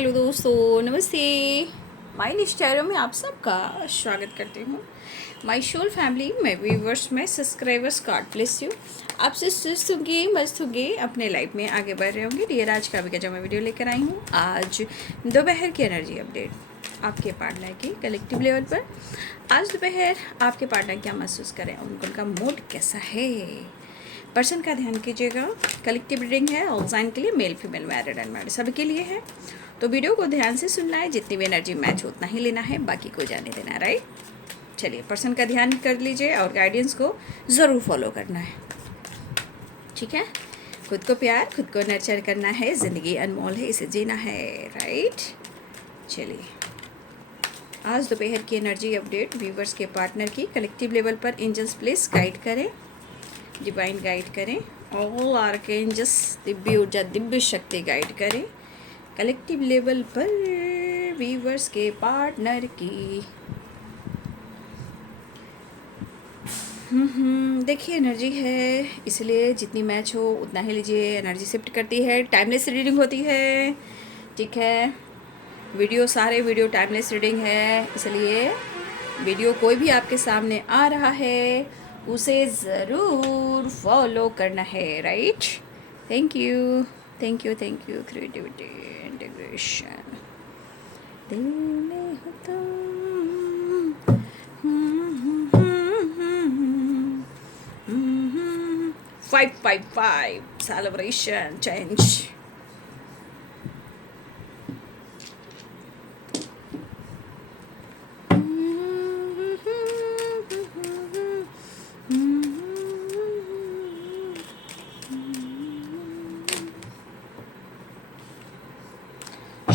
Hello दोस्तों, नमस्ते। माई निष्ठैरों में आप सबका स्वागत करती हूँ। माई शोल फैमिली, मैं व्यूवर्स में सब्सक्राइबर्स, गॉड ब्लेस यू। आपसे सुस्त होंगे, मस्त होंगे, अपने लाइफ में आगे बढ़ रहे होंगे। डियर, आज का भी जो मैं वीडियो लेकर आई हूँ, आज दोपहर की एनर्जी अपडेट आपके पार्टनर की कलेक्टिव लेवल पर। आज दोपहर आपके पार्टनर क्या महसूस करें, उनका मूड कैसा है, पर्सन का ध्यान कीजिएगा। कलेक्टिव रीडिंग है ऑल साइन के लिए, मेल फीमेल मैरिड अनमैरिड सभी के लिए है। तो वीडियो को ध्यान से सुनना है, जितनी भी एनर्जी मैच हो उतना ही लेना है, बाकी को जाने देना है, राइट। चलिए, पर्सन का ध्यान कर लीजिए और गाइडेंस को ज़रूर फॉलो करना है, ठीक है। खुद को प्यार, खुद को नर्चर करना है। ज़िंदगी अनमोल है, इसे जीना है, राइट। चलिए, आज दोपहर की एनर्जी अपडेट व्यूवर्स के पार्टनर की कलेक्टिव लेवल पर एंजल्स प्लीज गाइड करें, डिवाइन गाइड करें। ऑल आर्कएंजल्स, दिव्य ऊर्जा, दिव्य शक्ति गाइड करें कलेक्टिव लेवल पर व्यूवर्स के पार्टनर की। देखिए, एनर्जी है, इसलिए जितनी मैच हो उतना ही लीजिए। एनर्जी शिफ्ट करती है, टाइमलेस रीडिंग होती है, ठीक है। सारे वीडियो टाइमलेस रीडिंग है, इसलिए वीडियो कोई भी आपके सामने आ रहा है उसे ज़रूर फॉलो करना है, right. Thank you, thank you, thank you. Creativity, integration, दिल में हो तुम। 555 celebration change.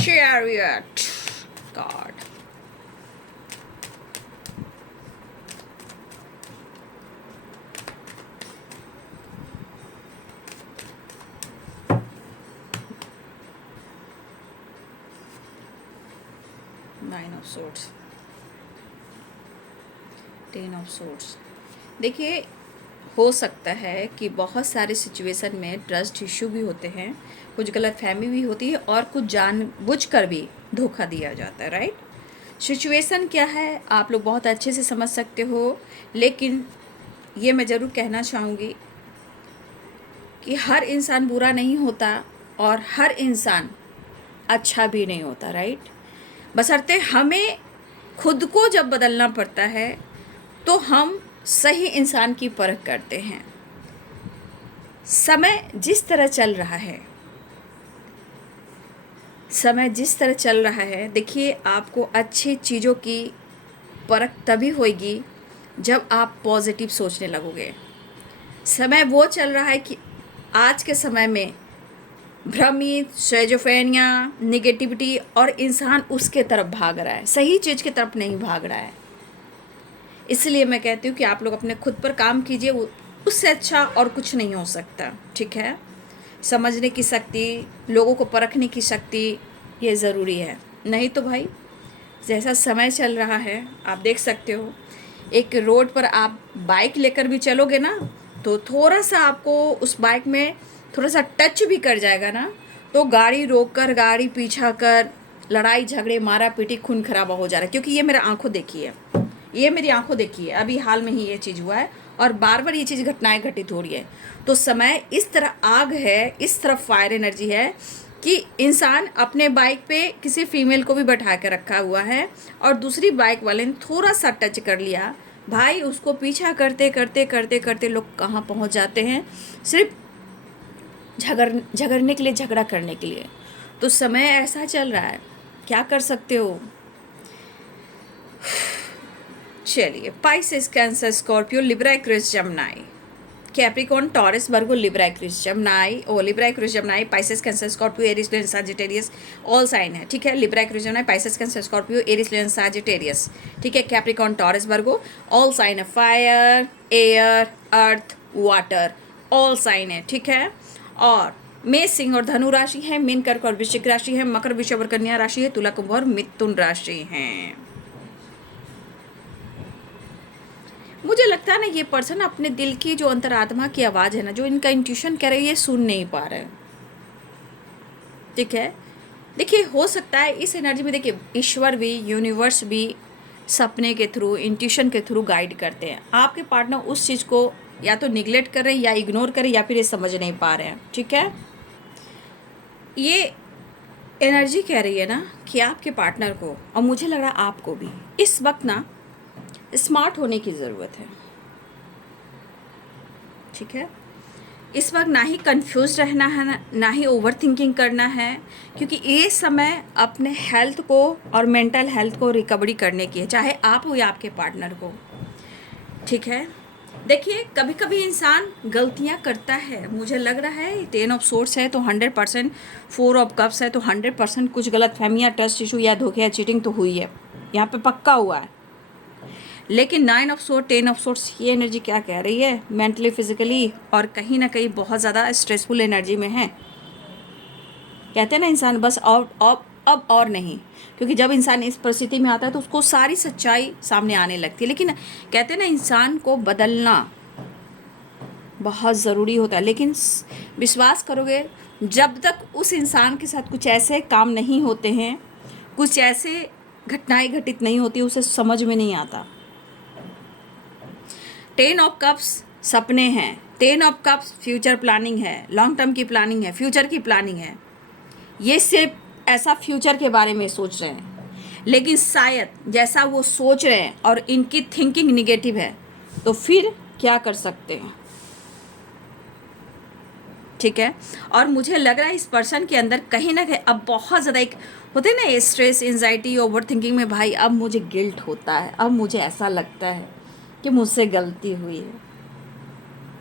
Chariot card. Nine of Swords, Ten of Swords. देखिए, हो सकता है कि बहुत सारे सिचुएशन में ट्रस्ट इशू भी होते हैं, कुछ गलतफहमी भी होती है और कुछ जानबूझकर भी धोखा दिया जाता है, राइट। सिचुएशन क्या है आप लोग बहुत अच्छे से समझ सकते हो, लेकिन ये मैं ज़रूर कहना चाहूँगी कि हर इंसान बुरा नहीं होता और हर इंसान अच्छा भी नहीं होता, राइट। बशर्ते हमें खुद को जब बदलना पड़ता है तो हम सही इंसान की परख करते हैं। समय जिस तरह चल रहा है, देखिए, आपको अच्छी चीज़ों की परख तभी होगी जब आप पॉजिटिव सोचने लगोगे। समय वो चल रहा है कि आज के समय में भ्रमित, शेजोफेनिया, निगेटिविटी, और इंसान उसके तरफ भाग रहा है, सही चीज़ की तरफ नहीं भाग रहा है। इसलिए मैं कहती हूँ कि आप लोग अपने खुद पर काम कीजिए, उससे अच्छा और कुछ नहीं हो सकता, ठीक है। समझने की शक्ति, लोगों को परखने की शक्ति, ये ज़रूरी है। नहीं तो भाई, जैसा समय चल रहा है आप देख सकते हो, एक रोड पर आप बाइक लेकर भी चलोगे ना, तो थोड़ा सा आपको उस बाइक में थोड़ा सा टच भी कर जाएगा ना, तो गाड़ी रोककर, गाड़ी पीछा कर, लड़ाई झगड़े, मारा पीटी, खून खराबा हो जा रहा है। क्योंकि ये मेरी आंखों देखी है, अभी हाल में ही ये चीज़ हुआ है और बार बार ये चीज़ घटनाएं घटित हो रही है। तो समय इस तरह आग है, इस तरफ फायर एनर्जी है कि इंसान अपने बाइक पे किसी फीमेल को भी बैठा के रखा हुआ है और दूसरी बाइक वाले ने थोड़ा सा टच कर लिया, भाई उसको पीछा करते करते करते करते लोग कहाँ पहुँच जाते हैं, सिर्फ झगड़ने के लिए, झगड़ा करने के लिए। तो समय ऐसा चल रहा है, क्या कर सकते हो। चलिए, Pisces, Cancer, Scorpio, Libra, Aquarius, Gemini, Capricorn, Taurus, Virgo, Libra, Aquarius, Gemini, Pisces, Cancer, Scorpio, Aries, lion, Sagittarius, all sign है, ठीक है। Libra, Aquarius, Gemini, Pisces, Cancer, Scorpio, Aries, lion, Sagittarius, ठीक है। Capricorn, Taurus, Virgo, all sign है, fire, air, earth, water, all sign है, ठीक है। और मेष, सिंह और धनु राशि है, मीन, कर्क और वृश्चिक राशि है, मकर, वृषभ और कन्या राशि है, तुला, कुंभ और मिथुन राशि है। मुझे लगता है ना, ये पर्सन अपने दिल की जो अंतरात्मा की आवाज़ है ना, जो इनका इंट्यूशन कह रही है, ये सुन नहीं पा रहे, ठीक है। देखिए हो सकता है इस एनर्जी में, देखिए ईश्वर भी, यूनिवर्स भी सपने के थ्रू, इंट्यूशन के थ्रू गाइड करते हैं। आपके पार्टनर उस चीज़ को या तो निगलेक्ट कर रहे हैं या इग्नोर कर रहे हैं या फिर ये समझ नहीं पा रहे हैं। ठीक है, ये एनर्जी कह रही है ना कि आपके पार्टनर को, और मुझे लग रहा है आपको भी, इस वक्त ना स्मार्ट होने की ज़रूरत है। ठीक है, इस वक्त ना ही कंफ्यूज रहना है, ना ही ओवर थिंकिंग करना है, क्योंकि ये समय अपने हेल्थ को और मेंटल हेल्थ को रिकवरी करने की है, चाहे आप हो या आपके पार्टनर को। ठीक है, देखिए कभी कभी इंसान गलतियां करता है। मुझे लग रहा है 10 ऑफ सोर्स है तो 100%, 4 ऑफ कप्स है तो 100% कुछ गलत फहमियाँ, ट्रस्ट इशू या धोखे या चीटिंग तो हुई है, यहाँ पे पक्का हुआ है। लेकिन 9 ऑफ सोर्स, 10 ऑफ सोर्स, ये एनर्जी क्या कह रही है? मेंटली, फिजिकली और कहीं ना कहीं बहुत ज़्यादा स्ट्रेसफुल एनर्जी में है। कहते हैं ना इंसान बस अब और नहीं, क्योंकि जब इंसान इस परिस्थिति में आता है तो उसको सारी सच्चाई सामने आने लगती है। लेकिन कहते हैं ना इंसान को बदलना बहुत ज़रूरी होता है, लेकिन विश्वास करोगे जब तक उस इंसान के साथ कुछ ऐसे काम नहीं होते हैं, कुछ ऐसे घटनाएं घटित नहीं होती, उसे समझ में नहीं आता। 10 ऑफ कप्स सपने हैं, 10 ऑफ कप्स फ्यूचर प्लानिंग है, लॉन्ग टर्म की प्लानिंग है, फ्यूचर की प्लानिंग है। ये सिर्फ ऐसा फ्यूचर के बारे में सोच रहे हैं, लेकिन शायद जैसा वो सोच रहे हैं और इनकी थिंकिंग निगेटिव है, तो फिर क्या कर सकते हैं? ठीक है, और मुझे लग रहा है इस पर्सन के अंदर कहीं ना कहीं अब बहुत ज़्यादा एक होते हैं ना स्ट्रेस, एंजाइटी, ओवर थिंकिंग में, भाई अब मुझे गिल्ट होता है, अब मुझे ऐसा लगता है कि मुझसे गलती हुई है।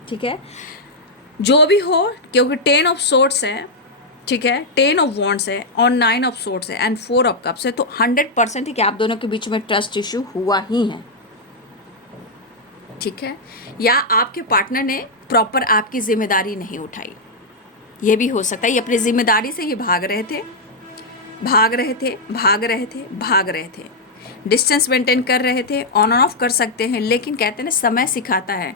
ठीक है, जो भी हो, क्योंकि 10 ऑफ सोर्ट्स है, ठीक है, 10 ऑफ वॉन्ड्स है और 9 ऑफ सोर्ट्स है एंड 4 ऑफ कप्स है, तो 100% है कि आप दोनों के बीच में ट्रस्ट इशू हुआ ही है। ठीक है, या आपके पार्टनर ने प्रॉपर आपकी जिम्मेदारी नहीं उठाई, ये भी हो सकता है। ये अपनी जिम्मेदारी से ही भाग रहे थे, भाग रहे थे, भाग रहे थे, भाग रहे थे, डिस्टेंस मेंटेन कर रहे थे, ऑन एंड ऑफ कर सकते हैं, लेकिन कहते हैं ना समय सिखाता है।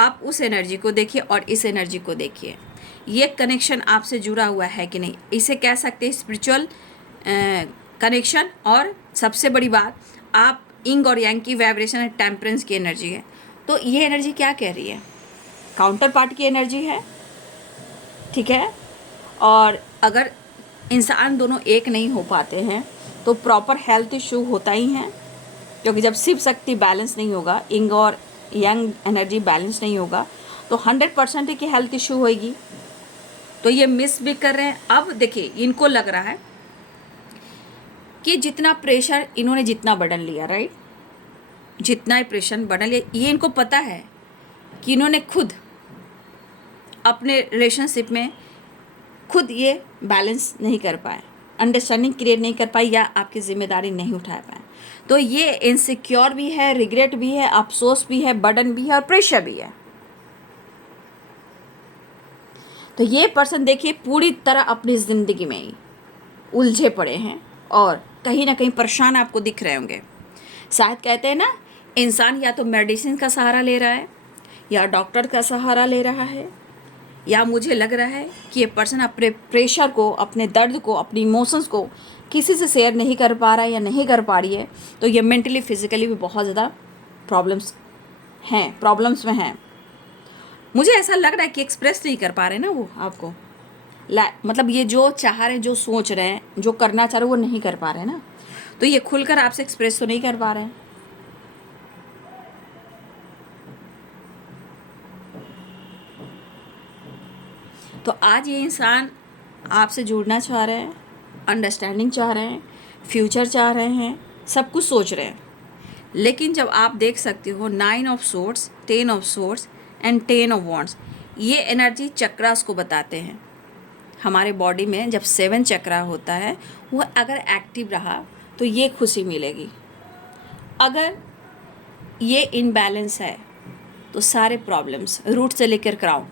आप उस एनर्जी को देखिए और इस एनर्जी को देखिए, ये कनेक्शन आपसे जुड़ा हुआ है कि नहीं, इसे कह सकते हैं स्पिरिचुअल कनेक्शन। और सबसे बड़ी बात, आप इंग और यांग की वाइब्रेशन है, टेम्परेंस की एनर्जी है। तो ये एनर्जी क्या कह रही है? काउंटर पार्ट की एनर्जी है। ठीक है, और अगर इंसान दोनों एक नहीं हो पाते हैं तो प्रॉपर हेल्थ इशू होता ही है, क्योंकि जब शिव शक्ति बैलेंस नहीं होगा, इंग और यंग एनर्जी बैलेंस नहीं होगा, तो 100% की हेल्थ इशू होगी। तो ये मिस भी कर रहे हैं। अब देखिए इनको लग रहा है कि जितना प्रेशर इन्होंने जितना बर्डन लिया, राइट, जितना प्रेशर बर्डन लिया, ये इनको पता है कि इन्होंने खुद अपने रिलेशनशिप में खुद ये बैलेंस नहीं कर पाए, अंडरस्टैंडिंग क्रिएट नहीं कर पाई, या आपकी जिम्मेदारी नहीं उठा पाए। तो ये इनसिक्योर भी है, रिग्रेट भी है, अफसोस भी है, बर्डन भी है और प्रेशर भी है। तो ये पर्सन देखिए पूरी तरह अपनी ज़िंदगी में ही उलझे पड़े हैं और कहीं ना कहीं परेशान आपको दिख रहे होंगे। शायद कहते हैं ना इंसान या तो मेडिसिन का सहारा ले रहा है या डॉक्टर का सहारा ले रहा है, या मुझे लग रहा है कि ये पर्सन अपने प्रेशर को, अपने दर्द को, अपनी इमोशंस को किसी से शेयर नहीं कर पा रहा है या नहीं कर पा रही है। तो ये मेंटली फिजिकली भी बहुत ज़्यादा प्रॉब्लम्स में हैं। मुझे ऐसा लग रहा है कि एक्सप्रेस नहीं कर पा रहे ना वो आपको, मतलब ये जो चाह रहे हैं, जो सोच रहे हैं, जो करना चाह रहे हैं, वो नहीं कर पा रहे ना। तो ये खुलकर आपसे एक्सप्रेस तो नहीं कर पा रहे हैं। तो आज ये इंसान आपसे जुड़ना चाह रहे हैं, अंडरस्टैंडिंग चाह रहे हैं, फ्यूचर चाह रहे हैं, सब कुछ सोच रहे हैं। लेकिन जब आप देख सकते हो 9 of sorts, 10 of sorts and 10 of wands, ये एनर्जी चक्रास को बताते हैं। हमारे बॉडी में जब 7 चक्रा होता है, वो अगर एक्टिव रहा तो ये खुशी मिलेगी। अगर ये इनबैलेंस है तो सारे प्रॉब्लम्स, रूट से लेकर क्राउन,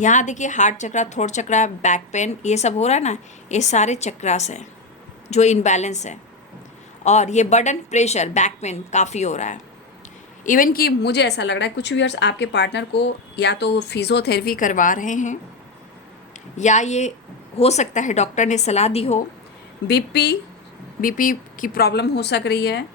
यहाँ देखिए हार्ट चक्रा, थ्रोट चक्रा, बैक पेन, ये सब हो रहा है ना, ये सारे चक्रास हैं जो इनबैलेंस है। और ये बर्डन, प्रेशर, बैक पेन काफ़ी हो रहा है। इवन कि मुझे ऐसा लग रहा है कुछ व्यूअर्स आपके पार्टनर को या तो फिजियोथेरेपी करवा रहे हैं, या ये हो सकता है डॉक्टर ने सलाह दी हो, बीपी की प्रॉब्लम हो सक रही है,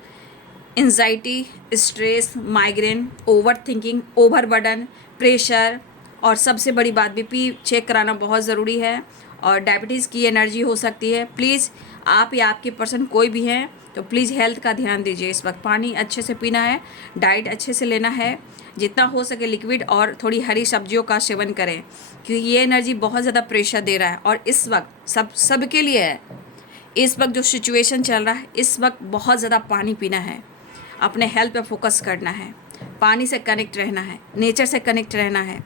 anxiety, stress, migraine, over thinking, overburden, pressure, और सबसे बड़ी बात बीपी चेक कराना बहुत ज़रूरी है। और डायबिटीज़ की एनर्जी हो सकती है। प्लीज़ आप या आपके पर्सन कोई भी हैं तो प्लीज़ हेल्थ का ध्यान दीजिए। इस वक्त पानी अच्छे से पीना है, डाइट अच्छे से लेना है, जितना हो सके लिक्विड और थोड़ी हरी सब्जियों का सेवन करें, क्योंकि ये एनर्जी बहुत ज़्यादा प्रेशर दे रहा है और इस वक्त सबके लिए है। इस वक्त जो सिचुएशन चल रहा है, इस वक्त बहुत ज़्यादा पानी पीना है, अपने हेल्थ पे फोकस करना है, पानी से कनेक्ट रहना है, नेचर से कनेक्ट रहना है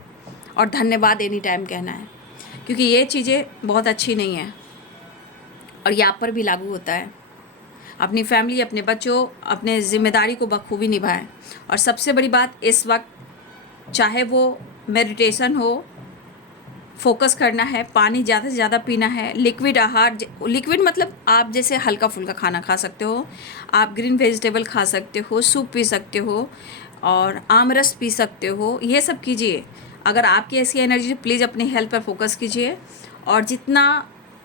और धन्यवाद एनी टाइम कहना है, क्योंकि ये चीज़ें बहुत अच्छी नहीं हैं और ये आप पर भी लागू होता है। अपनी फैमिली, अपने बच्चों, अपने ज़िम्मेदारी को बखूबी निभाएं। और सबसे बड़ी बात इस वक्त, चाहे वो मेडिटेशन हो, फोकस करना है, पानी ज़्यादा से ज़्यादा पीना है, लिक्विड आहार, लिक्विड मतलब आप जैसे हल्का फुल्का खाना खा सकते हो, आप ग्रीन वेजिटेबल खा सकते हो, सूप पी सकते हो और आमरस पी सकते हो, ये सब कीजिए। अगर आपकी ऐसी एनर्जी, प्लीज़ अपनी हेल्थ पर फोकस कीजिए और जितना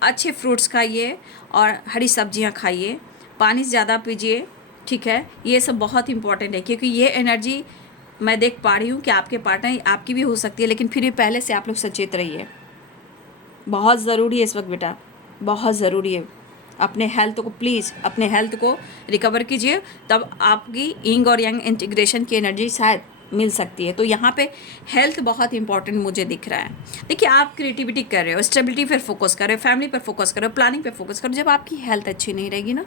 अच्छे फ्रूट्स खाइए और हरी सब्जियां खाइए, पानी ज़्यादा पीजिए, ठीक है। ये सब बहुत इंपॉर्टेंट है, क्योंकि ये एनर्जी मैं देख पा रही हूँ कि आपके पार्टनर, आपकी भी हो सकती है, लेकिन फिर भी पहले से आप लोग सचेत रहिए। बहुत ज़रूरी है इस वक्त बेटा, बहुत ज़रूरी है। अपने हेल्थ को, प्लीज़ अपने हेल्थ को रिकवर कीजिए, तब आपकी यिंग और यंग इंटीग्रेशन की एनर्जी शायद मिल सकती है। तो यहाँ पे हेल्थ बहुत इंपॉर्टेंट मुझे दिख रहा है। देखिए, आप क्रिएटिविटी कर रहे हो, स्टेबिलिटी पर फोकस कर रहे हो, फैमिली पर फोकस कर रहे हो, प्लानिंग पर फोकस करो। जब आपकी हेल्थ अच्छी नहीं रहेगी ना,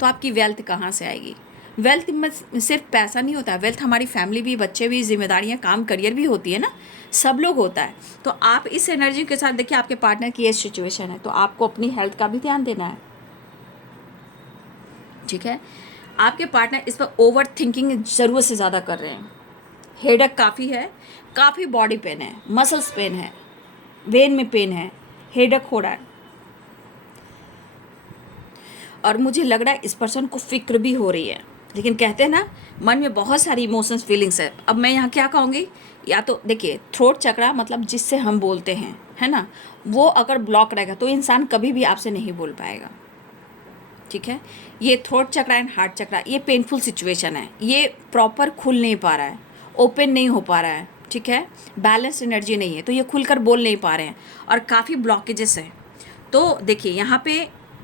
तो आपकी वेल्थ कहाँ से आएगी? वेल्थ में सिर्फ पैसा नहीं होता है, वेल्थ हमारी फैमिली भी, बच्चे भी, जिम्मेदारियाँ, काम, करियर भी होती है ना, सब लोग होता है। तो आप इस एनर्जी के साथ, देखिए आपके पार्टनर की ये सिचुएशन है, तो आपको अपनी हेल्थ का भी ध्यान देना है, ठीक है। आपके पार्टनर इस पर ओवर थिंकिंग ज़रूरत से ज़्यादा कर रहे हैं, हेडेक काफ़ी है, काफ़ी बॉडी पेन है, मसल्स पेन है, वेन में पेन है, हेडेक हो रहा है और मुझे लग रहा है इस पर्सन को फिक्र भी हो रही है। लेकिन कहते हैं ना, मन में बहुत सारी इमोशंस, फीलिंग्स है। अब मैं यहाँ क्या कहूँगी, या तो देखिए, थ्रोट चक्रा मतलब जिससे हम बोलते हैं, है ना, वो अगर ब्लॉक रहेगा तो इंसान कभी भी आपसे नहीं बोल पाएगा, ठीक है। ये थ्रोट चक्रा एंड हार्ट चक्रा, ये पेनफुल सिचुएशन है, ये प्रॉपर खुल नहीं पा रहा है, ओपन नहीं हो पा रहा है, ठीक है। बैलेंस एनर्जी नहीं है, तो ये खुलकर बोल नहीं पा रहे हैं और काफ़ी ब्लॉकेजेस हैं। तो देखिए, यहाँ पे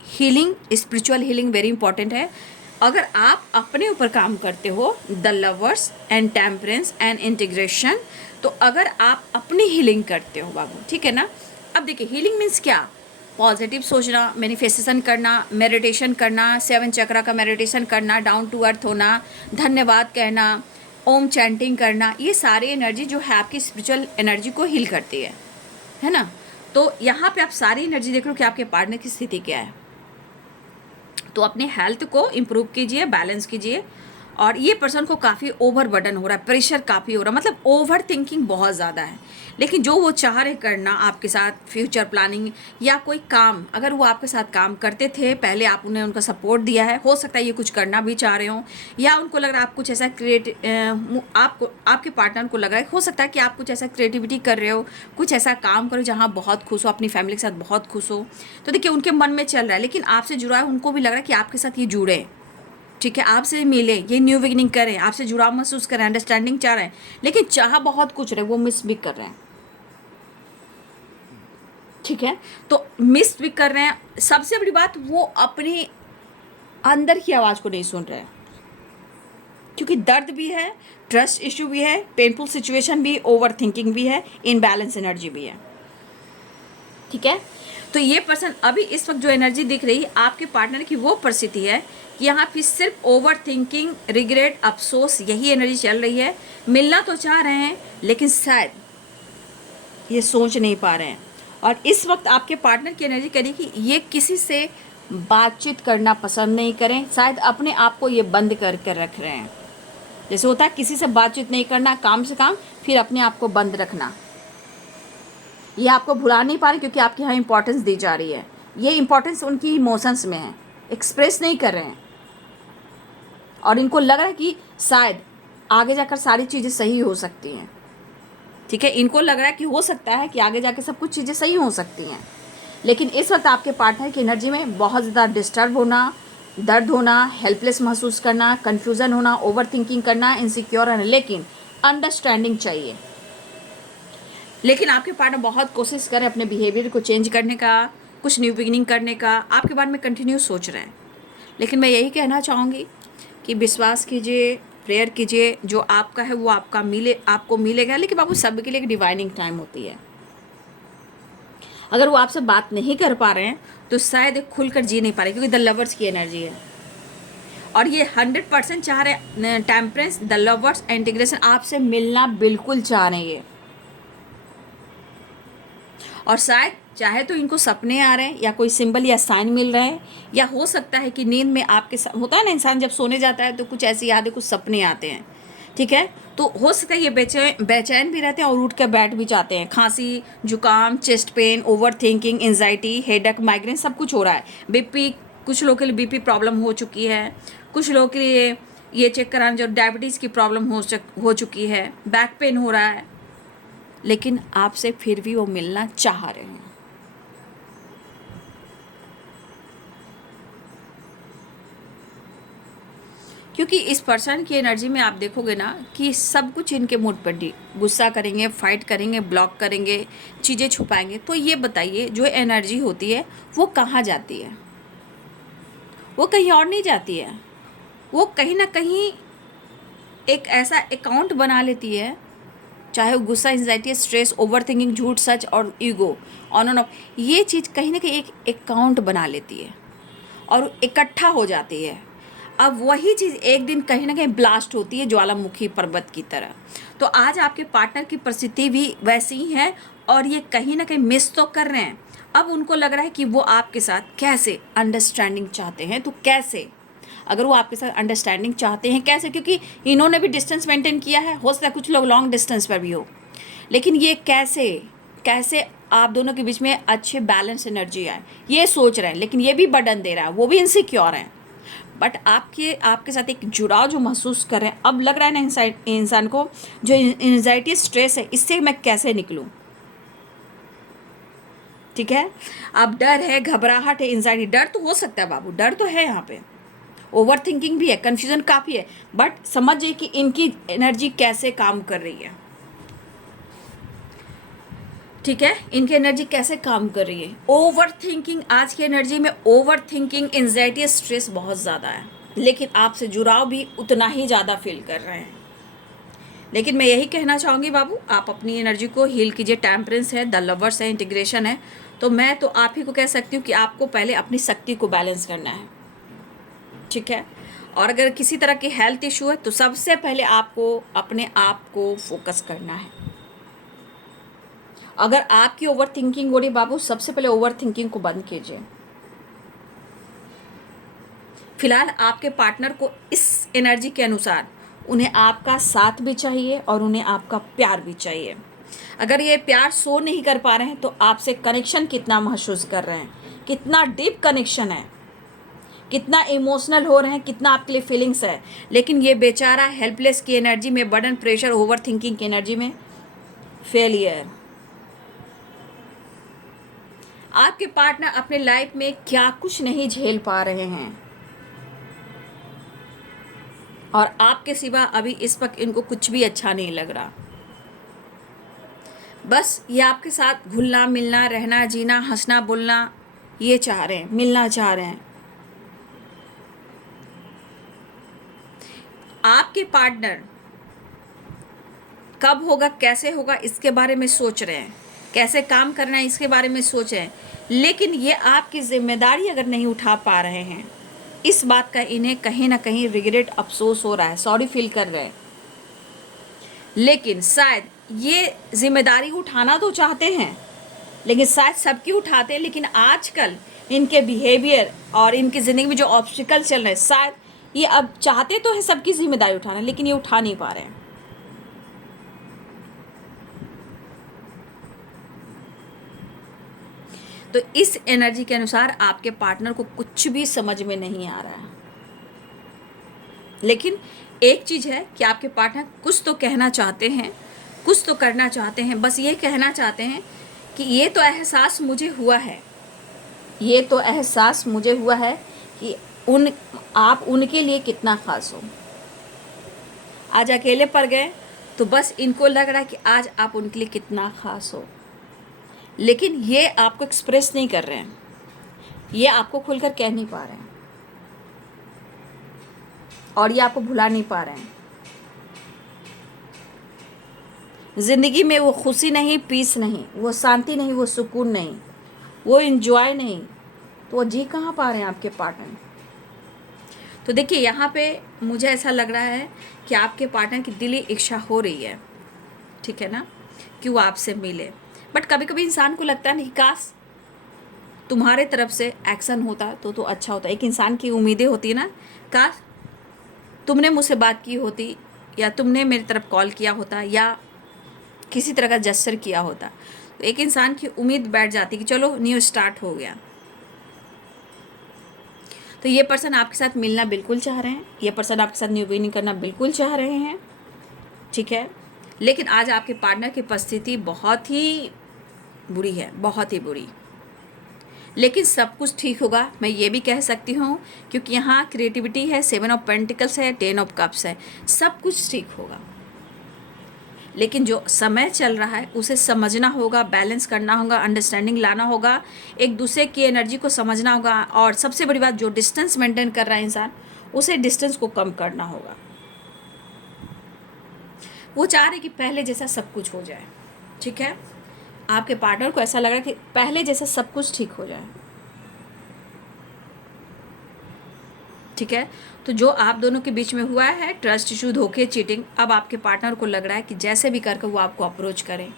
healing, spiritual healing very important है। अगर आप अपने ऊपर काम करते हो, the lovers and temperance and integration, तो अगर आप अपनी हीलिंग करते हो बाबू, ठीक है ना। अब देखिए, हीलिंग मीन्स क्या? पॉजिटिव सोचना, मैनिफेस्टेशन करना, मेडिटेशन करना, 7 चक्रा का मेडिटेशन करना, डाउन टू अर्थ होना, धन्यवाद कहना, ओम चैंटिंग करना, ये सारी एनर्जी जो है आपकी स्पिरिचुअल एनर्जी को हील करती है ना। तो यहाँ पे आप सारी एनर्जी देख लो कि आपके पार्टनर की स्थिति क्या है। तो अपने हेल्थ को इम्प्रूव कीजिए, बैलेंस कीजिए। और ये पर्सन को काफ़ी ओवरबर्डन हो रहा है, प्रेशर काफ़ी हो रहा है, मतलब ओवर थिंकिंग बहुत ज़्यादा है। लेकिन जो वो चाह रहे करना आपके साथ, फ्यूचर प्लानिंग या कोई काम, अगर वो आपके साथ काम करते थे पहले, आप उन्हें उनका सपोर्ट दिया है, हो सकता है ये कुछ करना भी चाह रहे हो, या उनको लग रहा है आप कुछ ऐसा आपको, आपके पार्टनर को लग रहा है, हो सकता है कि आप कुछ ऐसा क्रिएटिविटी कर रहे हो, कुछ ऐसा काम करो जहाँ बहुत खुश हो, अपनी फैमिली के साथ बहुत खुश हो। तो देखिए, उनके मन में चल रहा है, लेकिन आपसे जुड़ा है, उनको भी लग रहा है कि आपके साथ ये जुड़े, ठीक है, आपसे मिले, ये न्यू बिगिनिंग करें, आपसे जुड़ाव महसूस करें, अंडरस्टैंडिंग चाह रहे हैं, लेकिन चाह बहुत कुछ रहे, वो मिस भी कर रहे हैं, ठीक है। तो मिस भी कर रहे हैं। सबसे बड़ी बात, वो अपनी अंदर की आवाज़ को नहीं सुन रहे हैं, क्योंकि दर्द भी है, ट्रस्ट इशू भी है, पेनफुल सिचुएशन भी, ओवर थिंकिंग भी है, इनबैलेंस एनर्जी भी है, ठीक है। तो ये पर्सन अभी इस वक्त जो एनर्जी दिख रही है आपके पार्टनर की, वो परिस्थिति है कि यहाँ पे सिर्फ ओवर थिंकिंग, रिग्रेट, अफसोस, यही एनर्जी चल रही है। मिलना तो चाह रहे हैं, लेकिन शायद ये सोच नहीं पा रहे हैं। और इस वक्त आपके पार्टनर की एनर्जी कह रही है कि ये किसी से बातचीत करना पसंद नहीं करें, शायद अपने आप को ये बंद करके रख रहे हैं। जैसे होता है, किसी से बातचीत नहीं करना, काम से काम, फिर अपने आप को बंद रखना। ये आपको भुला नहीं पा रहे, क्योंकि आपके यहाँ इंपॉर्टेंस दी जा रही है। ये इंपॉर्टेंस उनकी इमोशंस में है, एक्सप्रेस नहीं कर रहे हैं। और इनको लग रहा है कि शायद आगे जाकर सारी चीज़ें सही हो सकती हैं, ठीक है। इनको लग रहा है कि हो सकता है कि आगे जाकर सब कुछ चीज़ें सही हो सकती हैं। लेकिन इस वक्त आपके पार्टनर की एनर्जी में बहुत ज़्यादा डिस्टर्ब होना, दर्द होना, हेल्पलेस महसूस करना, कन्फ्यूज़न होना, ओवर थिंकिंग करना, इनसिक्योर होना, लेकिन अंडरस्टैंडिंग चाहिए। लेकिन आपके पार्टनर बहुत कोशिश करें अपने बिहेवियर को चेंज करने का, कुछ न्यू बिगिनिंग करने का, आपके बारे में कंटिन्यू सोच रहे हैं। लेकिन मैं यही कहना चाहूँगी कि विश्वास कीजिए, प्रेयर कीजिए, जो आपका है वो आपको मिलेगा। लेकिन बाबू सबके लिए एक डिवाइनिंग टाइम होती है। अगर वो आपसे बात नहीं कर पा रहे हैं तो शायद खुलकर जी नहीं पा रहे, क्योंकि द लवर्स की एनर्जी है और ये 100% चाह रहे टेम्परेंस, द लवर्स, इंटीग्रेशन, आपसे मिलना बिल्कुल चाह रहे हैं ये। और शायद चाहे तो इनको सपने आ रहे हैं या कोई सिंबल या साइन मिल रहे हैं, या हो सकता है कि नींद में आपके साथ होता है ना, इंसान जब सोने जाता है तो कुछ ऐसी यादें, कुछ सपने आते हैं, ठीक है। तो हो सकता है ये बेचैन भी रहते हैं और उठ कर बैठ भी जाते हैं। खांसी, जुकाम, chest pain, over thinking, anxiety, headache, migraine, सब कुछ हो रहा है। बीपी, कुछ लोगों के लिए बीपी प्रॉब्लम हो चुकी है, कुछ लोगों के लिए ये चेक कराना जो डायबिटीज़ की प्रॉब्लम हो चुकी है, बैक पेन हो रहा है, लेकिन आपसे फिर भी वो मिलना चाह रहे हैं। क्योंकि इस पर्सन की एनर्जी में आप देखोगे ना कि सब कुछ इनके मूड पर गुस्सा करेंगे, फाइट करेंगे, ब्लॉक करेंगे, चीज़ें छुपाएंगे। तो ये बताइए, जो एनर्जी होती है वो कहाँ जाती है? वो कहीं और नहीं जाती है, वो कहीं ना कहीं एक ऐसा अकाउंट बना लेती है, चाहे वो गुस्सा, एंजाइटी, स्ट्रेस, ओवर थिंकिंग, झूठ, सच और ईगो, ऑन एंड ऑफ, ये चीज़ कहीं ना कहीं एक अकाउंट बना लेती है और इकट्ठा हो जाती है। अब वही चीज़ एक दिन कहीं ना कहीं ब्लास्ट होती है, ज्वालामुखी पर्वत की तरह। तो आज आपके पार्टनर की परिस्थिति भी वैसी ही है और ये कहीं ना कहीं मिस तो कर रहे हैं। अब उनको लग रहा है कि वो आपके साथ कैसे अंडरस्टैंडिंग चाहते हैं। तो कैसे, अगर वो आपके साथ अंडरस्टैंडिंग चाहते हैं कैसे, क्योंकि इन्होंने भी डिस्टेंस मेंटेन किया है, हो सकता है कुछ लोग लॉन्ग डिस्टेंस पर भी हो, लेकिन ये कैसे कैसे आप दोनों के बीच में अच्छे बैलेंस एनर्जी आए, ये सोच रहे हैं। लेकिन ये भी बर्डन दे रहा है, वो भी इनसिक्योर हैं। बट आपके साथ एक जुड़ाव जो महसूस कर रहे हैं, अब लग रहा है ना इंसान को, जो एंजाइटी, स्ट्रेस है, इससे मैं कैसे निकलूं, ठीक है। अब डर है, घबराहट है, एंजाइटी, डर तो हो सकता है बाबू, डर तो है यहाँ पे, ओवर थिंकिंग भी है, कन्फ्यूजन काफ़ी है, बट समझिए कि इनकी एनर्जी कैसे काम कर रही है, ठीक है। इनकी एनर्जी कैसे काम कर रही है, ओवर थिंकिंग, आज की एनर्जी में ओवर थिंकिंग, एंजाइटी, स्ट्रेस बहुत ज़्यादा है, लेकिन आपसे जुड़ाव भी उतना ही ज़्यादा फील कर रहे हैं। लेकिन मैं यही कहना चाहूँगी बाबू, आप अपनी एनर्जी को हील कीजिए। टेम्परेंस है, द लवर्स है, इंटीग्रेशन है। तो मैं तो आप ही को कह सकती हूँ कि आपको पहले अपनी शक्ति को बैलेंस करना है, ठीक है। और अगर किसी तरह की हेल्थ इशू है तो सबसे पहले आपको अपने आप को फोकस करना है। अगर आपकी ओवर थिंकिंग हो रही है बाबू, सबसे पहले ओवर थिंकिंग को बंद कीजिए। फिलहाल आपके पार्टनर को इस एनर्जी के अनुसार उन्हें आपका साथ भी चाहिए और उन्हें आपका प्यार भी चाहिए। अगर ये प्यार शो नहीं कर पा रहे हैं तो आपसे कनेक्शन कितना महसूस कर रहे हैं, कितना डीप कनेक्शन है, कितना इमोशनल हो रहे हैं, कितना आपके लिए फीलिंग्स है। लेकिन ये बेचारा हेल्पलेस की एनर्जी में, बर्डन, प्रेशर, ओवर थिंकिंग की एनर्जी में, फेलियर। आपके पार्टनर अपने लाइफ में क्या कुछ नहीं झेल पा रहे हैं और आपके सिवा अभी इस वक्त इनको कुछ भी अच्छा नहीं लग रहा। बस ये आपके साथ घुलना मिलना, रहना, जीना, हंसना, बोलना, ये चाह रहे हैं, मिलना चाह रहे हैं। आपके पार्टनर कब होगा, कैसे होगा, इसके बारे में सोच रहे हैं, कैसे काम करना है इसके बारे में सोच रहे हैं। लेकिन ये आपकी जिम्मेदारी अगर नहीं उठा पा रहे हैं, इस बात का इन्हें कहीं ना कहीं रिग्रेट, अफसोस हो रहा है, सॉरी फील कर रहे हैं। लेकिन शायद ये जिम्मेदारी उठाना तो चाहते हैं, लेकिन शायद सबकी उठाते हैं, लेकिन आजकल इनके बिहेवियर और इनकी ज़िंदगी में जो ऑब्स्टिकल चल रहे हैं, शायद ये अब चाहते तो है सबकी जिम्मेदारी उठाना, लेकिन ये उठा नहीं पा रहे हैं। तो इस एनर्जी के अनुसार आपके पार्टनर को कुछ भी समझ में नहीं आ रहा है। लेकिन एक चीज़ है कि आपके पार्टनर कुछ तो कहना चाहते हैं, कुछ तो करना चाहते हैं। बस ये कहना चाहते हैं कि ये तो एहसास मुझे हुआ है ये तो एहसास मुझे हुआ है कि आप उनके लिए कितना ख़ास हो। आज अकेले पड़ गए तो बस इनको लग रहा है कि आज आप उनके लिए कितना ख़ास हो, लेकिन ये आपको एक्सप्रेस नहीं कर रहे हैं, ये आपको खुलकर कह नहीं पा रहे हैं, और ये आपको भुला नहीं पा रहे हैं। ज़िंदगी में वो खुशी नहीं, पीस नहीं, वो शांति नहीं, वो सुकून नहीं, वो इन्जॉय नहीं, तो वो जी कहाँ पा रहे हैं आपके पार्टनर। तो देखिए यहाँ पे मुझे ऐसा लग रहा है कि आपके पार्टनर की दिली इच्छा हो रही है, ठीक है ना, कि वो आपसे मिले। बट कभी कभी इंसान को लगता है नहीं, काश तुम्हारे तरफ से एक्शन होता तो अच्छा होता। एक इंसान की उम्मीदें होती है ना, काश तुमने मुझसे बात की होती, या तुमने मेरी तरफ कॉल किया होता, या किसी तरह का जेस्चर किया होता। तो एक इंसान की उम्मीद बैठ जाती कि चलो न्यू स्टार्ट हो गया। तो ये पर्सन आपके साथ मिलना बिल्कुल चाह रहे हैं, ये पर्सन आपके साथ न्यू बिगिनिंग करना बिल्कुल चाह रहे हैं, ठीक है। लेकिन आज आपके पार्टनर की परिस्थिति बहुत ही बुरी है, बहुत ही बुरी। लेकिन सब कुछ ठीक होगा, मैं ये भी कह सकती हूँ, क्योंकि यहाँ क्रिएटिविटी है, 7 ऑफ पेंटिकल्स है, 10 ऑफ कप्स है, सब कुछ ठीक होगा। लेकिन जो समय चल रहा है उसे समझना होगा, बैलेंस करना होगा, अंडरस्टैंडिंग लाना होगा, एक दूसरे की एनर्जी को समझना होगा, और सबसे बड़ी बात, जो डिस्टेंस मेंटेन कर रहा है इंसान, उसे डिस्टेंस को कम करना होगा। वो चाह रहे कि पहले जैसा सब कुछ हो जाए, ठीक है। आपके पार्टनर को ऐसा लग रहा है कि पहले जैसा सब कुछ ठीक हो जाए, ठीक है। तो जो आप दोनों के बीच में हुआ है, ट्रस्ट इशू, धोखे, चीटिंग, अब आपके पार्टनर को लग रहा है कि जैसे भी करके वो आपको अप्रोच करें,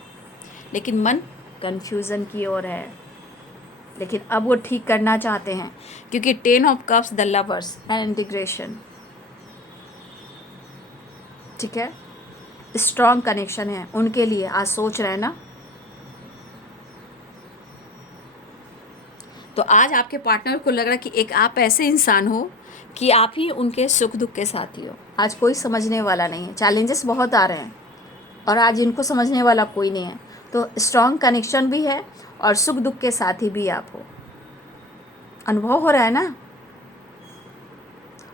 लेकिन मन कन्फ्यूज़न की ओर है। लेकिन अब वो ठीक करना चाहते हैं, क्योंकि 10 of cups, the lovers and integration, ठीक है, स्ट्रॉन्ग कनेक्शन है उनके लिए। आज सोच रहे हैं ना, तो आज आपके पार्टनर को लग रहा है कि एक आप ऐसे इंसान हो कि आप ही उनके सुख दुख के साथी हो। आज कोई समझने वाला नहीं है, चैलेंजेस बहुत आ रहे हैं, और आज इनको समझने वाला कोई नहीं है। तो स्ट्रॉन्ग कनेक्शन भी है और सुख दुख के साथी भी आप हो। अनुभव हो रहा है ना।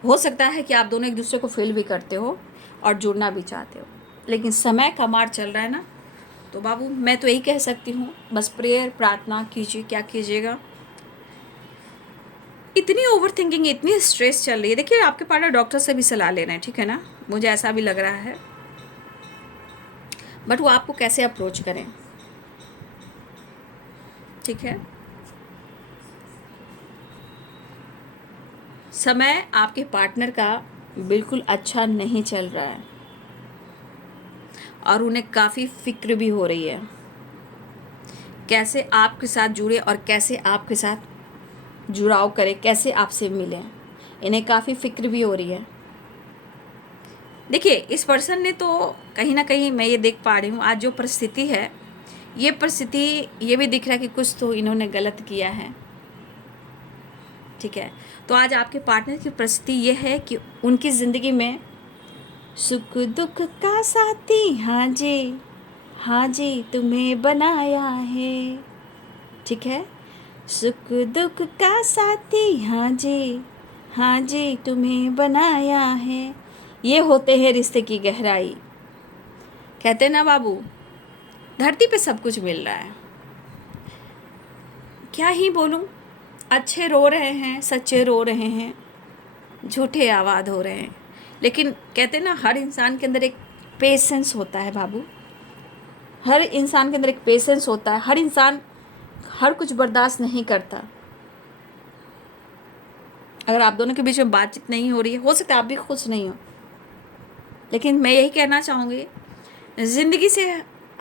हो सकता है कि आप दोनों एक दूसरे को फील भी करते हो और जुड़ना भी चाहते हो, लेकिन समय का मार चल रहा है ना। तो बाबू मैं तो यही कह सकती हूँ, बस प्रेयर, प्रार्थना कीजिए। क्या कीजिएगा, इतनी ओवर थिंकिंग, इतनी स्ट्रेस चल रही है। देखिए आपके पार्टनर डॉक्टर से भी सलाह ले रहे हैं, ठीक है ना, मुझे ऐसा भी लग रहा है। बट वो आपको कैसे अप्रोच करें, ठीक है। समय आपके पार्टनर का बिल्कुल अच्छा नहीं चल रहा है, और उन्हें काफ़ी फिक्र भी हो रही है कैसे आपके साथ जुड़े और कैसे आपके साथ जुड़ाव करें, कैसे आपसे मिलें। इन्हें काफ़ी फिक्र भी हो रही है। देखिए इस पर्सन ने तो कहीं ना कहीं, मैं ये देख पा रही हूँ, आज जो परिस्थिति है, ये परिस्थिति, ये भी दिख रहा है कि कुछ तो इन्होंने गलत किया है, ठीक है। तो आज आपके पार्टनर की परिस्थिति ये है कि उनकी ज़िंदगी में सुख दुख का साथी, हाँ जी, हाँ जी तुम्हें बनाया है, ठीक है। सुख दुख का साथी, हाँ जी, हाँ जी तुम्हें बनाया है। ये होते हैं रिश्ते की गहराई। कहते हैं ना बाबू, धरती पे सब कुछ मिल रहा है। क्या ही बोलूं, अच्छे रो रहे हैं, सच्चे रो रहे हैं, झूठे आबाद हो रहे हैं। लेकिन कहते हैं ना, हर इंसान के अंदर एक पेशेंस होता है बाबू, हर इंसान के अंदर एक पेशेंस होता है। हर इंसान हर कुछ बर्दाश्त नहीं करता। अगर आप दोनों के बीच में बातचीत नहीं हो रही है, हो सकता है आप भी खुश नहीं हो, लेकिन मैं यही कहना चाहूँगी, ज़िंदगी से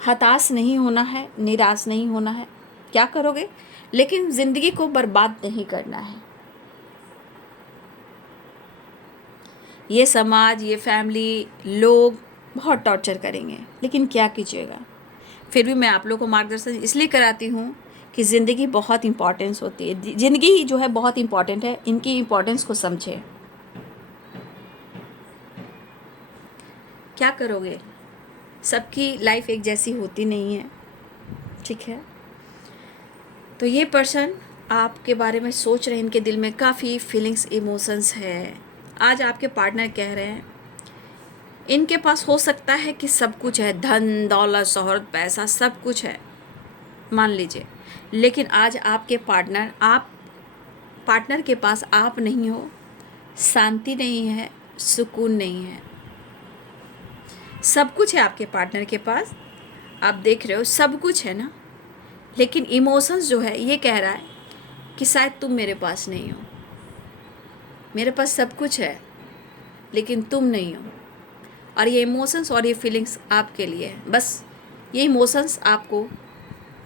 हताश नहीं होना है, निराश नहीं होना है। क्या करोगे, लेकिन ज़िंदगी को बर्बाद नहीं करना है। ये समाज, ये फैमिली, लोग बहुत टॉर्चर करेंगे, लेकिन क्या कीजिएगा। फिर भी मैं आप लोगों को मार्गदर्शन इसलिए कराती हूँ कि ज़िंदगी बहुत इम्पॉर्टेंस होती है। ज़िंदगी जो है बहुत इम्पॉर्टेंट है, इनकी इम्पॉर्टेंस को समझें। क्या करोगे, सबकी लाइफ एक जैसी होती नहीं है, ठीक है। तो ये पर्सन आपके बारे में सोच रहे हैं, इनके दिल में काफ़ी फीलिंग्स इमोशंस है। आज आपके पार्टनर कह रहे हैं, इनके पास हो सकता है कि सब कुछ है, धन दौलत शोहरत पैसा सब कुछ है मान लीजिए, लेकिन आज आपके पार्टनर के पास आप नहीं हो, शांति नहीं है, सुकून नहीं है। सब कुछ है आपके पार्टनर के पास, आप देख रहे हो सब कुछ है ना, लेकिन इमोशंस जो है ये कह रहा है कि शायद तुम मेरे पास नहीं हो। मेरे पास सब कुछ है लेकिन तुम नहीं हो। और ये इमोशंस और ये फीलिंग्स आपके लिए है। बस ये इमोशंस आपको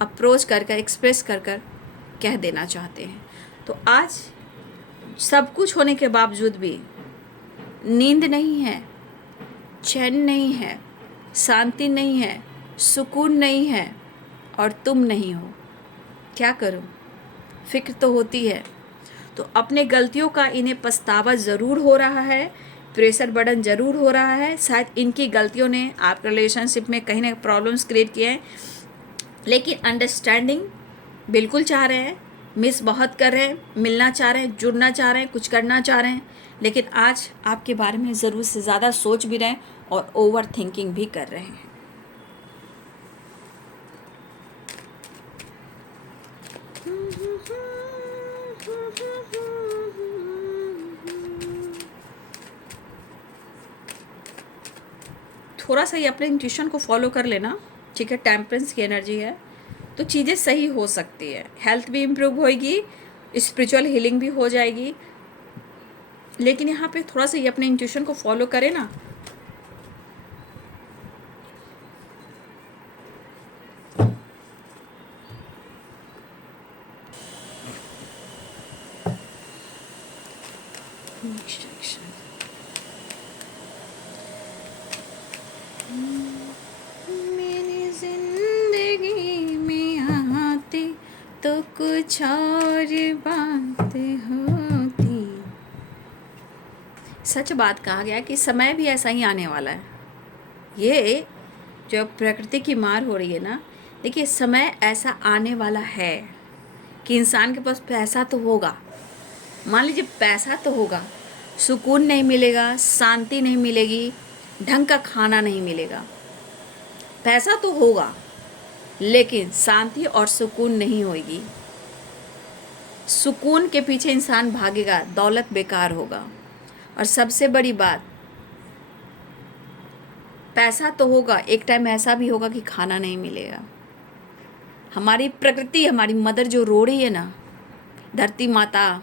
अप्रोच कर कर एक्सप्रेस कर कर कह देना चाहते हैं। तो आज सब कुछ होने के बावजूद भी नींद नहीं है, चैन नहीं है, शांति नहीं है, सुकून नहीं है और तुम नहीं हो। क्या करूं? फिक्र तो होती है। तो अपने गलतियों का इन्हें पछतावा ज़रूर हो रहा है, प्रेशर बर्डन ज़रूर हो रहा है। शायद इनकी गलतियों ने आपके रिलेशनशिप में कहीं ना प्रॉब्लम्स क्रिएट किए हैं, लेकिन अंडरस्टैंडिंग बिल्कुल चाह रहे हैं, मिस बहुत कर रहे हैं, मिलना चाह रहे हैं, जुड़ना चाह रहे हैं, कुछ करना चाह रहे हैं, लेकिन आज आपके बारे में ज़रूर से ज़्यादा सोच भी रहे हैं और ओवर थिंकिंग भी कर रहे हैं। थोड़ा सा ही अपने इंट्यूशन को फॉलो कर लेना, ठीक है। टेम्परेंस की एनर्जी है तो चीज़ें सही हो सकती है, हेल्थ भी इम्प्रूव होएगी, स्पिरिचुअल हीलिंग भी हो जाएगी। लेकिन यहाँ पे थोड़ा सा ये अपने इंट्यूशन को फॉलो करें ना, मेरी जिंदगी में आते तो कुछ और बातें होती। सच बात कहा गया कि समय भी ऐसा ही आने वाला है। ये जो प्रकृति की मार हो रही है ना, देखिए समय ऐसा आने वाला है कि इंसान के पास पैसा तो होगा, मान लीजिए पैसा तो होगा, सुकून नहीं मिलेगा, शांति नहीं मिलेगी, ढंग का खाना नहीं मिलेगा। पैसा तो होगा लेकिन शांति और सुकून नहीं होगी। सुकून के पीछे इंसान भागेगा, दौलत बेकार होगा। और सबसे बड़ी बात, पैसा तो होगा, एक टाइम ऐसा भी होगा कि खाना नहीं मिलेगा। हमारी प्रकृति, हमारी मदर जो रो रही है ना, धरती माता,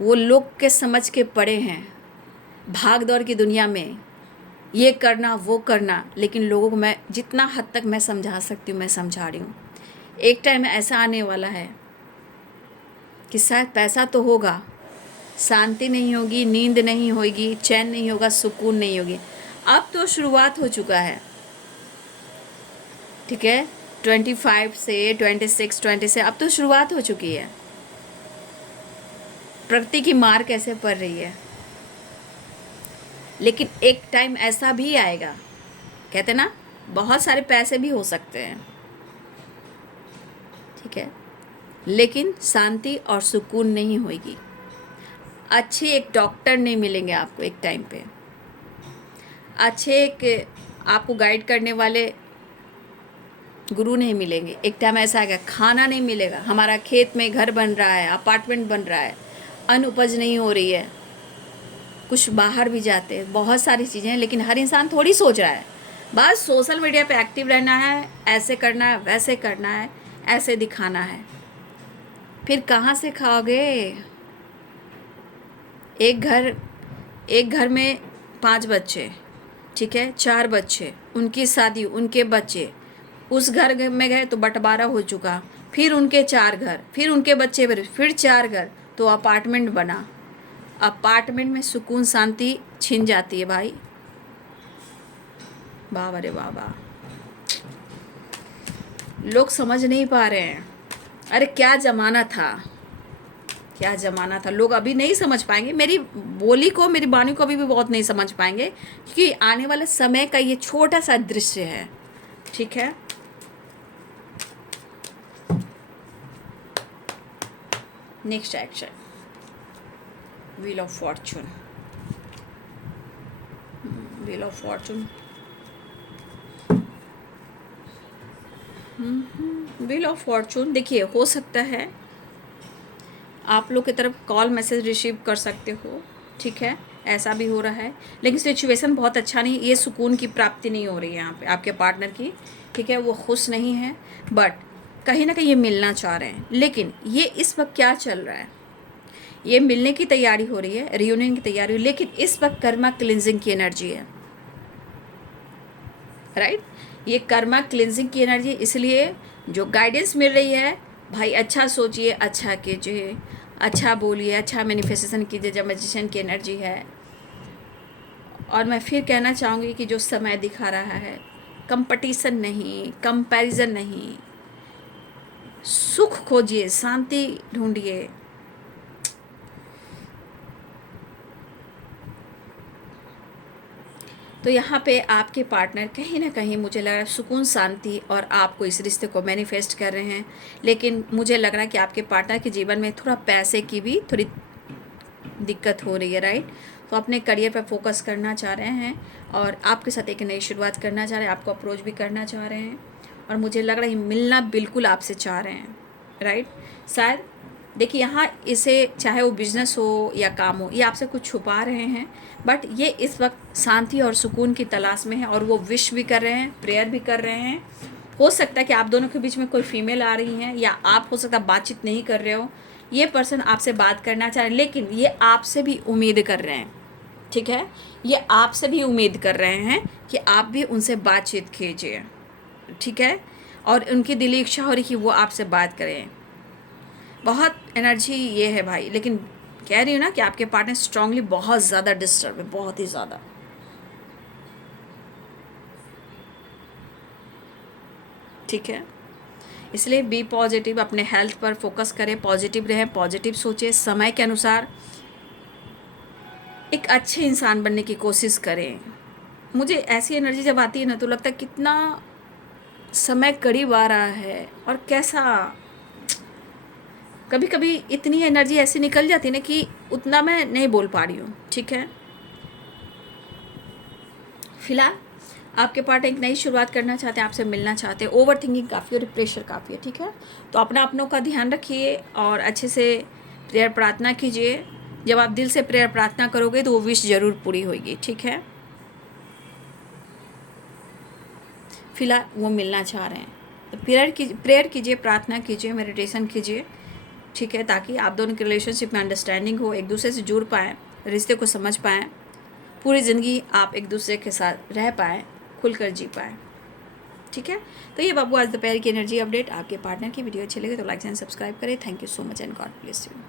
वो लोग के समझ के पड़े हैं भाग दौड़ की दुनिया में, ये करना वो करना, लेकिन लोगों को मैं जितना हद तक मैं समझा सकती हूँ मैं समझा रही हूँ। एक टाइम ऐसा आने वाला है कि शायद पैसा तो होगा, शांति नहीं होगी, नींद नहीं होगी, चैन नहीं होगा, सुकून नहीं होगी। अब तो शुरुआत हो चुका है, ठीक है। 25 से 26, 20 से अब तो शुरुआत हो चुकी है। प्रकृति की मार कैसे पड़ रही है, लेकिन एक टाइम ऐसा भी आएगा, कहते ना बहुत सारे पैसे भी हो सकते हैं, ठीक है, लेकिन शांति और सुकून नहीं होगी। अच्छे एक डॉक्टर नहीं मिलेंगे आपको एक टाइम पे, अच्छे एक आपको गाइड करने वाले गुरु नहीं मिलेंगे। एक टाइम ऐसा आएगा खाना नहीं मिलेगा, हमारा खेत में घर बन रहा है, अपार्टमेंट बन रहा है, अन्न उपज नहीं हो रही है, कुछ बाहर भी जाते हैं, बहुत सारी चीज़ें हैं, लेकिन हर इंसान थोड़ी सोच रहा है बस सोशल मीडिया पे एक्टिव रहना है, ऐसे करना है, वैसे करना है, ऐसे दिखाना है। फिर कहाँ से खाओगे? एक घर में 5 बच्चे, ठीक है, 4 बच्चे, उनकी शादी, उनके बच्चे, उस घर में गए तो बंटवारा हो चुका, फिर उनके 4 घर, फिर उनके बच्चे, फिर 4 घर, तो अपार्टमेंट बना। अपार्टमेंट में सुकून शांति छिन जाती है भाई। बाबा रे बाबा, लोग समझ नहीं पा रहे हैं। अरे क्या ज़माना था, क्या ज़माना था। लोग अभी नहीं समझ पाएंगे, मेरी बोली को, मेरी वाणी को अभी भी बहुत नहीं समझ पाएंगे, क्योंकि आने वाले समय का ये छोटा सा दृश्य है, ठीक है। Next action, wheel of Fortune. Wheel of Fortune, wheel of Fortune. देखिए, हो सकता है आप लोग की तरफ कॉल मैसेज रिसीव कर सकते हो, ठीक है, ऐसा भी हो रहा है, लेकिन सिचुएशन बहुत अच्छा नहीं, ये सुकून की प्राप्ति नहीं हो रही है यहाँ पे आपके पार्टनर की, ठीक है, वो खुश नहीं है, बट कहीं ना कहीं ये मिलना चाह रहे हैं। लेकिन ये इस वक्त क्या चल रहा है, ये मिलने की तैयारी हो रही है, रियूनियन की तैयारी हो, लेकिन इस वक्त कर्मा क्लिनजिंग की एनर्जी है, राइट, ये कर्मा क्लिनजिंग की एनर्जी, इसलिए जो गाइडेंस मिल रही है, भाई अच्छा सोचिए, अच्छा कीजिए, अच्छा बोलिए, अच्छा मैनिफेस्टेशन कीजिए, जब मैजिशियन की एनर्जी है। और मैं फिर कहना चाहूँगी कि जो समय दिखा रहा है, कंपटीशन नहीं, कंपैरिजन नहीं, सुख खोजिए, शांति ढूंढिए। तो यहाँ पे आपके पार्टनर कहीं ना कहीं मुझे लग रहा है सुकून, शांति और आपको इस रिश्ते को मैनिफेस्ट कर रहे हैं, लेकिन मुझे लग रहा है कि आपके पार्टनर के जीवन में थोड़ा पैसे की भी थोड़ी दिक्कत हो रही है, राइट। तो अपने करियर पर फोकस करना चाह रहे हैं और आपके साथ एक नई शुरुआत करना चाह रहे हैं, आपको अप्रोच भी करना चाह रहे हैं, और मुझे लग रहा है मिलना बिल्कुल आपसे चाह रहे हैं, राइट। शायद देखिए यहाँ इसे, चाहे वो बिजनेस हो या काम हो, ये आपसे कुछ छुपा रहे हैं, बट ये इस वक्त शांति और सुकून की तलाश में है, और वो विश भी कर रहे हैं, प्रेयर भी कर रहे हैं। हो सकता है कि आप दोनों के बीच में कोई फीमेल आ रही हैं, या आप हो सकता है बातचीत नहीं कर रहे हो, ये पर्सन आपसे बात करना चाह रहे हैं, लेकिन ये आपसे भी उम्मीद कर रहे हैं, ठीक है, ये आपसे भी उम्मीद कर रहे हैं कि आप भी उनसे बातचीत कीजिए, ठीक है, और उनकी दिली इच्छा हो रही कि वो आपसे बात करें। बहुत एनर्जी ये है भाई, लेकिन कह रही हूँ ना कि आपके पार्टनर स्ट्रांगली बहुत ज़्यादा डिस्टर्ब है, बहुत ही ज़्यादा, ठीक है। इसलिए बी पॉजिटिव, अपने हेल्थ पर फोकस करें, पॉजिटिव रहें, पॉजिटिव सोचें, समय के अनुसार एक अच्छे इंसान बनने की कोशिश करें। मुझे ऐसी एनर्जी जब आती है ना, तो लगता है कितना समय करीब आ रहा है, और कैसा कभी कभी इतनी एनर्जी ऐसी निकल जाती है ना कि उतना मैं नहीं बोल पा रही हूँ, ठीक है। फिलहाल आपके पार्टनर एक नई शुरुआत करना चाहते हैं, आपसे मिलना चाहते हैं, ओवर थिंकिंग काफ़ी और प्रेशर काफ़ी है, ठीक है। तो अपनों का ध्यान रखिए और अच्छे से प्रेयर प्रार्थना कीजिए। जब आप दिल से प्रेयर प्रार्थना करोगे तो वो विश ज़रूर पूरी होगी, ठीक है। फिलहाल वो मिलना चाह रहे हैं, तो प्रेयर कीजिए, प्रार्थना कीजिए, मेडिटेशन कीजिए, ठीक है, ताकि आप दोनों के रिलेशनशिप में अंडरस्टैंडिंग हो, एक दूसरे से जुड़ पाएँ, रिश्ते को समझ पाएँ, पूरी ज़िंदगी आप एक दूसरे के साथ रह पाएँ, खुलकर जी पाएँ, ठीक है। तो ये बाबू आज दोपहर की एनर्जी अपडेट। आपके पार्टनर की वीडियो अच्छी लगे तो लाइक एंड सब्सक्राइब करें। Thank you so much and God bless you.